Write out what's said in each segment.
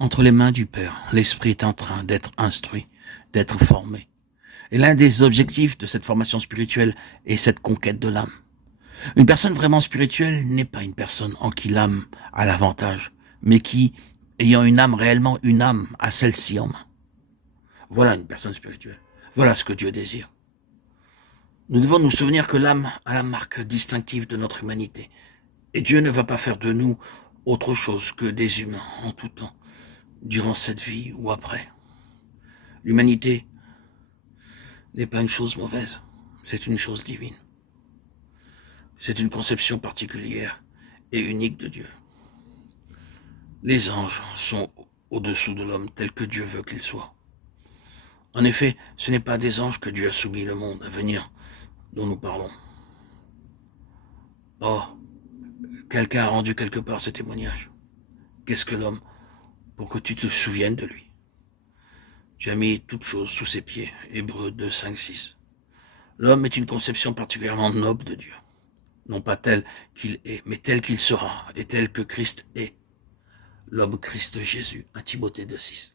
Entre les mains du Père, l'Esprit est en train d'être instruit, d'être formé. Et l'un des objectifs de cette formation spirituelle est cette conquête de l'âme. Une personne vraiment spirituelle n'est pas une personne en qui l'âme a l'avantage, mais qui, ayant une âme réellement une âme, a celle-ci en main. Voilà une personne spirituelle. Voilà ce que Dieu désire. Nous devons nous souvenir que l'âme a la marque distinctive de notre humanité. Et Dieu ne va pas faire de nous autre chose que des humains en tout temps, durant cette vie ou après. L'humanité n'est pas une chose mauvaise, c'est une chose divine. C'est une conception particulière et unique de Dieu. Les anges sont au-dessous de l'homme tel que Dieu veut qu'ils soient. En effet, ce n'est pas à des anges que Dieu a soumis le monde à venir dont nous parlons. Oh, quelqu'un a rendu quelque part ce témoignage. Qu'est-ce que l'homme pour que tu te souviennes de lui? Tu as mis toutes choses sous ses pieds. Hébreux 2, 5, 6. L'homme est une conception particulièrement noble de Dieu. Non pas tel qu'il est, mais tel qu'il sera, et tel que Christ est. L'homme Christ Jésus, 1 Timothée 2, 6.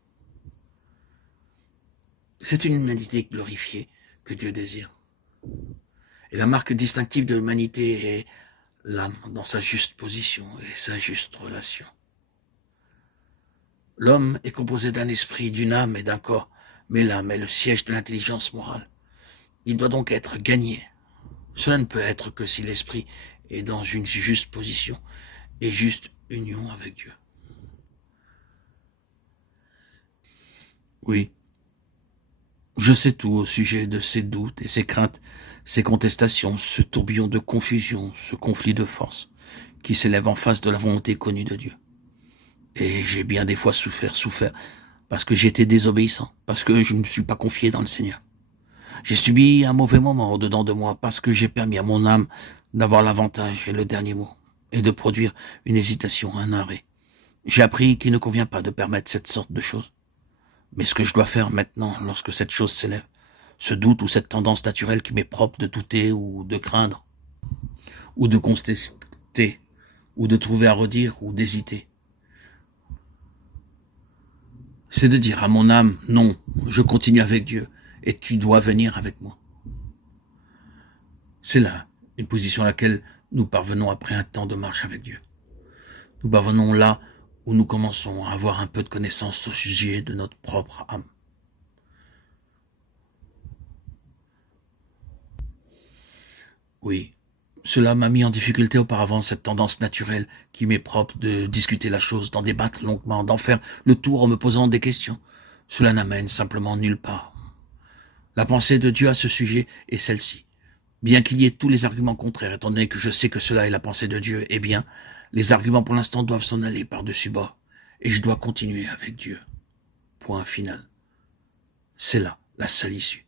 C'est une humanité glorifiée que Dieu désire. Et la marque distinctive de l'humanité est l'âme dans sa juste position et sa juste relation. L'homme est composé d'un esprit, d'une âme et d'un corps, mais l'âme est le siège de l'intelligence morale. Il doit donc être gagné. Cela ne peut être que si l'esprit est dans une juste position et juste union avec Dieu. Oui, je sais tout au sujet de ces doutes et ces craintes, ces contestations, ce tourbillon de confusion, ce conflit de force qui s'élève en face de la volonté connue de Dieu. Et j'ai bien des fois souffert, parce que j'étais désobéissant, parce que je ne me suis pas confié dans le Seigneur. J'ai subi un mauvais moment au-dedans de moi, parce que j'ai permis à mon âme d'avoir l'avantage et le dernier mot, et de produire une hésitation, un arrêt. J'ai appris qu'il ne convient pas de permettre cette sorte de choses. Mais ce que je dois faire maintenant, lorsque cette chose s'élève, ce doute ou cette tendance naturelle qui m'est propre de douter ou de craindre, ou de contester, ou de trouver à redire, ou d'hésiter, c'est de dire à mon âme, non, je continue avec Dieu, et tu dois venir avec moi. C'est là une position à laquelle nous parvenons après un temps de marche avec Dieu. Nous parvenons là où nous commençons à avoir un peu de connaissance au sujet de notre propre âme. Oui, cela m'a mis en difficulté auparavant, cette tendance naturelle qui m'est propre de discuter la chose, d'en débattre longuement, d'en faire le tour en me posant des questions. Cela n'amène simplement nulle part. La pensée de Dieu à ce sujet est celle-ci. Bien qu'il y ait tous les arguments contraires, étant donné que je sais que cela est la pensée de Dieu, eh bien, les arguments pour l'instant doivent s'en aller par-dessus bas. Et je dois continuer avec Dieu. Point final. C'est là la seule issue.